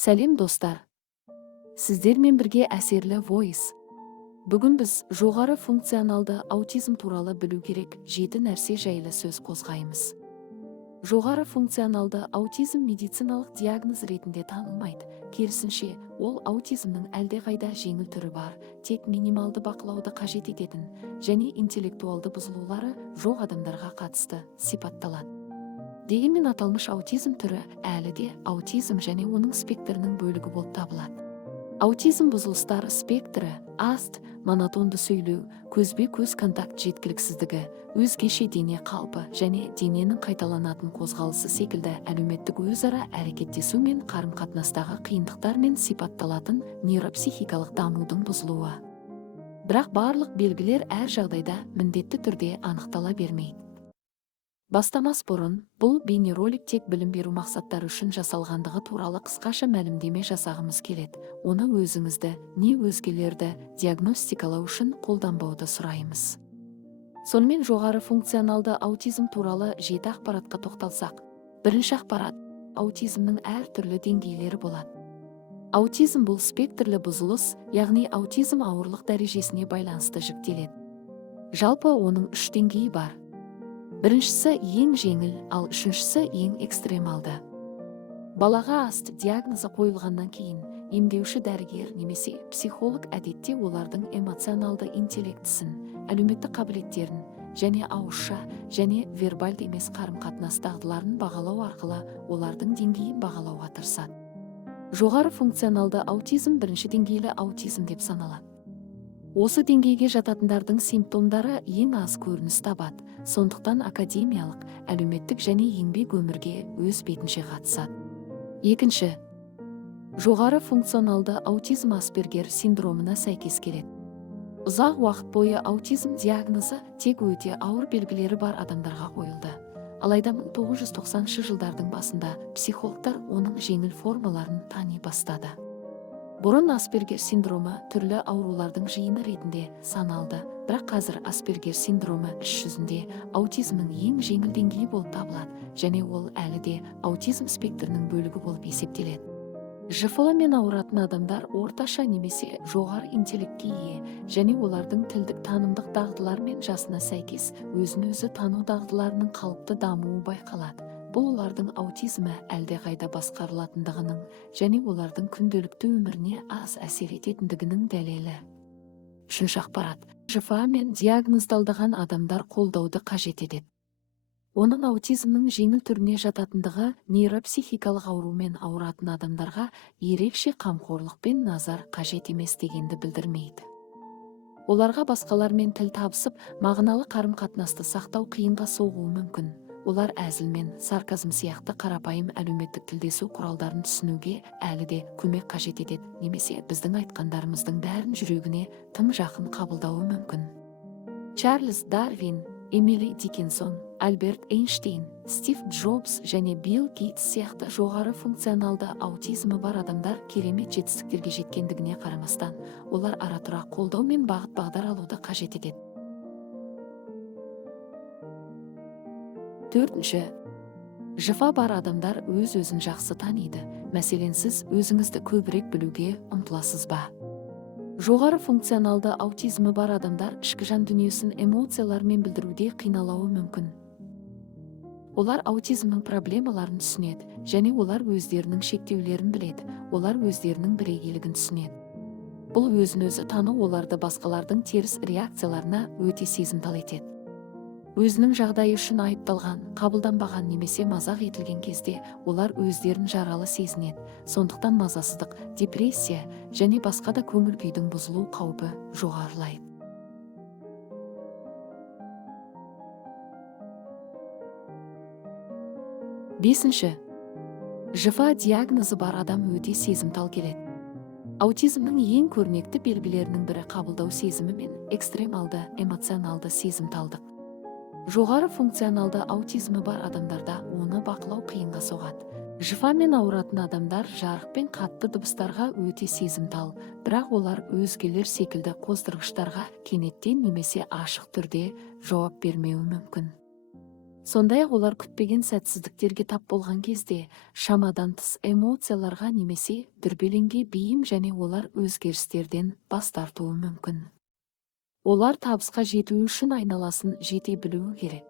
Сәлем достар, сіздермен бірге әсерлі Voice. Бүгін біз жоғары функционалды аутизм туралы білу керек 7 нәрсе жайлы сөз қозғаймыз. Жоғары функционалды аутизм медициналық диагноз ретінде танылмайды. Керісінше, ол аутизмнің әлдеқайда жеңіл түрі бар, тек минималды бақылауды қажет ететін және интеллектуалды бұзылулары жоқ адамдарға қатысты сипатталады. Дегенмен аталмыш аутизм түрі әлі де аутизм және оның спектрінің бөлігі болып табылады. Аутизм бұзылыстары спектрі аст, монотонды сөйлеу, көзбе-көз контакт жеткіліксіздігі, өзгеше дене қалпы және дененің қайталанатын қозғалысы секілді әлеуметтік өзара әрекеттесу мен қарым-қатынастағы қиындықтармен сипатталатын нейропсихикалық дамудың бұзылуы. Бірақ барлық белгілер әр жағдайда міндетті түрде анықтала бермейді. Бастамас бұрын, бұл бейнеролик тек білім беру мақсаттары үшін жасалғандығы туралы қысқаша мәлімдеме жасағымыз келеді. Оны өзіңізді, не өзгелерді диагностикалау үшін қолданбауды сұраймыз. Сонымен жоғары функционалды аутизм туралы 7 ақпаратқа тоқталсақ. Бірінші ақпарат, аутизмнің әр түрлі деңгейлері болады. Аутизм бұл спектрлі бұзылыс, яғни аутизм ауырлық дәрежесіне байланысты жіктеледі. Жалпы оның 3 деңгейі бар. Біріншісі ең жеңіл, ал үшіншісі ең экстремалды. Балаға аст диагнозы қойылғаннан кейін, емдеуші дәрігер немесе психолог әдетте олардың эмоционалды интеллектісін, әлеуметтік қабілеттерін және ауызша және вербальды емес қарым-қатынас дағдыларын бағалау арқылы олардың деңгейін бағалауға тырысады. Жоғары функционалды аутизм бірінші деңгейлі аутизм деп саналады. Осы деңгейге жататындардың симптомдары ең аз көрініс табады, сондықтан академиялық, әлеуметтік және еңбек өмірге өз бетінше қатысады. Екінші, жоғары функционалды аутизм Аспергер синдромына сәйкес келеді. Ұзақ уақыт бойы аутизм диагнозы тек өте ауыр белгілері бар адамдарға қойылды. Алайда 1990 жылдардың басында психологтар оның жеңіл формаларын тани бастады. Бұрын Аспергер синдромы түрлі аурулардың жиыны ретінде саналды, бірақ қазір Аспергер синдромы іс жүзінде аутизмнің ең жеңіл деңгейі болып табылады, және ол әлі де аутизм спектрінің бөлігі болып есептеледі. ЖФЛ мен ауыратын адамдар орташа немесе жоғары интеллектке ие, және олардың тілдік танымдық дағдылар мен жасына сәйкес өзін-өзі тану дағдыларының қалыпты дамуы байқалады. Бұл олардың аутизмі әлдеқайда басқарылатындығының және олардың күнделікті өміріне аз әсер ететіндігінің дәлелі. Үшінші ақпарат, ЖФА мен диагноздалдаған адамдар қолдауды қажет етеді. Оның аутизмнің жеңіл түріне жататындығы нейропсихикалық аурумен ауыратын адамдарға ерекше қамқорлық пен назар қажет емес дегенді білдірмейді. Оларға басқалармен тіл табысып, мағыналы қарым-қатынасты сақтау қиынға соғуы мүмкін. Олар әзіл мен сарказм сияқты қарапайым әлеуметтік тілдесу құралдарын түсінуге әлі де көмек қажет етеді, немесе біздің айтқандарымыздың бәрін жүрегіне тым жақын қабылдауы мүмкін. Чарльз Дарвин, Эмили Диккенсон, Альберт Эйнштейн, Стив Джобс және Билл Гейтс сияқты жоғары функционалды аутизмі бар адамдар керемет жетістіктерге жеткендігіне қарамастан, олар ара-тұра қолдау мен бағыт-бағдар алуды қажет етеді. Төртінші, ЖФА бар адамдар өз-өзін жақсы таниды, мәселен сіз өзіңізді көбірек білуге ұмтыласыз ба? Жоғары функционалды аутизмі бар адамдар ішкі жан дүниесін эмоциялармен білдіруде қиналуы мүмкін. Олар аутизмнің проблемаларын түсінеді, және олар өздерінің шектеулерін біледі, олар өздерінің бірегейлігін түсінеді. Бұл өзін-өзі тану оларды басқалардың теріс реакцияларына өте сезімтал етеді. Өзінің жағдайы үшін айыпталған, қабылданбаған немесе мазақ етілген кезде олар өздерін жаралы сезінеді. Сондықтан мазасыздық, депрессия және басқа да көңіл күйдің бұзылу қаупі жоғарылайды. Бесінші, ЖФА диагнозы бар адам өте сезімтал келеді. Аутизмнің ең көрнекті белгілерінің бірі қабылдау сезімі мен экстремалды эмоционалды сезімталдық. Жоғары функционалды аутизмі бар адамдарда оны бақылау қиынға соғады. ЖФА мен ауыратын адамдар жарық пен қатты дыбыстарға өте сезімтал, бірақ олар өзгелер секілді қоздырғыштарға кенеттен немесе ашық түрде жауап бермеуі мүмкін. Сондай-ақ олар күтпеген сәтсіздіктерге тап болған кезде шамадан тыс эмоцияларға немесе дүрбелеңге бейім және олар өзгерістерден бас тартуы мүмкін. Олар табысқа жету үшін айналасын жете білуі керек.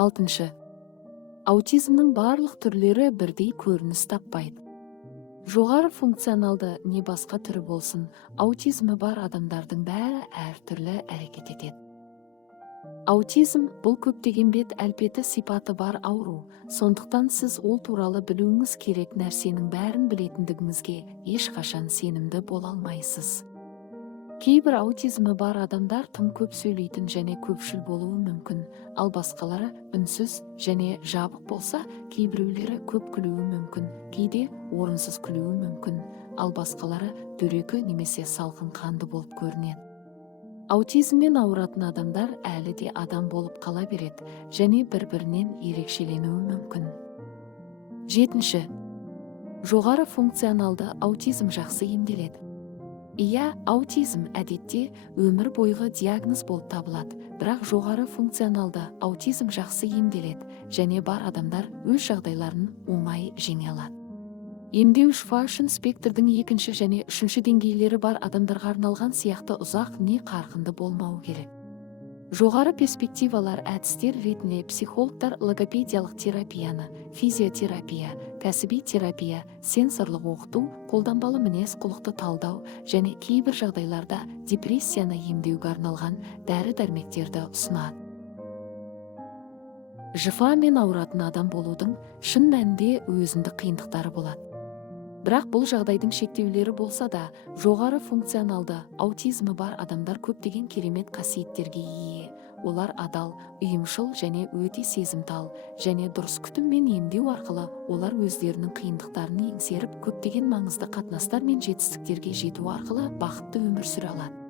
6. Аутизмнің барлық түрлері бірдей көрініс таппайды. Жоғары функционалды не басқа түрі болсын, аутизмі бар адамдардың бәрі әртүрлі әрекет етеді. Аутизм бұл көптеген бет әлпеті сипаты бар ауру, сондықтан сіз ол туралы білуіңіз керек нәрсенің бәрін білетіндігіңізге ешқашан сенімді бола алмайсыз. Кейбір аутизмі бар адамдар тым көп сөйлейтін және көпшіл болуы мүмкін, ал басқалары үнсіз және жабық болса, кейбіреулері көп күлуі мүмкін, кейде орынсыз күлуі мүмкін, ал басқалары дөрекі немесе салқын қанды болып көрінеді. Аутизммен ауыратын адамдар әлі де адам болып қала береді және бір-бірінен ерекшеленуі мүмкін. 7. Жоғары функционалды аутизм жақсы емделеді. Иә, аутизм әдетте өмір бойғы диагноз болып табылады, бірақ жоғары функционалды аутизм жақсы емделеді және бар адамдар өз жағдайларын оңай жеңе алады. Емдеу шифа үшін спектрдің 2 және 3 деңгейлері бар адамдарға арналған сияқты ұзақ не қарқынды болмауы керек. Жоғары перспективалар әдістер ретінде психологтар логопедиялық терапияны, физиотерапия, кәсіби терапия, сенсорлық оқыту, қолданбалы мінез-құлықты талдау және кейбір жағдайларда депрессияны емдеуге арналған дәрі-дәрмектерді ұсынады. Жыфамен ауыратын адам болудың шын мәнінде өзіндік қиындықтары болады. Бірақ бұл жағдайдың шектеулері болса да, жоғары функционалды аутизмі бар адамдар көптеген керемет қасиеттерге ие. Олар адал, ұйымшыл және өте сезімтал, және дұрыс күтім мен емдеу арқылы олар өздерінің қиындықтарын еңсеріп, көптеген маңызды қатынастар мен жетістіктерге жету арқылы бақытты өмір сүре алады.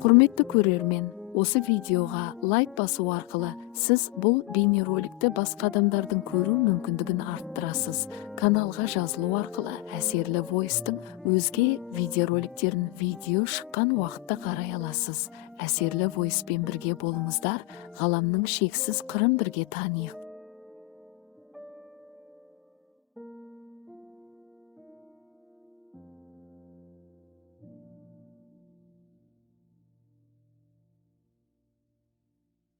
Құрметті көрермен, осы видеоға лайк басу арқылы сіз бұл бейнероликті басқа адамдардың көру мүмкіндігін арттырасыз. Каналға жазылу арқылы әсерлі Voice-тың өзге видеороликтерін видео шыққан уақытта қарай аласыз. Әсерлі Voice-пен бірге болыңыздар, ғаламның шексіз қырын бірге танайық.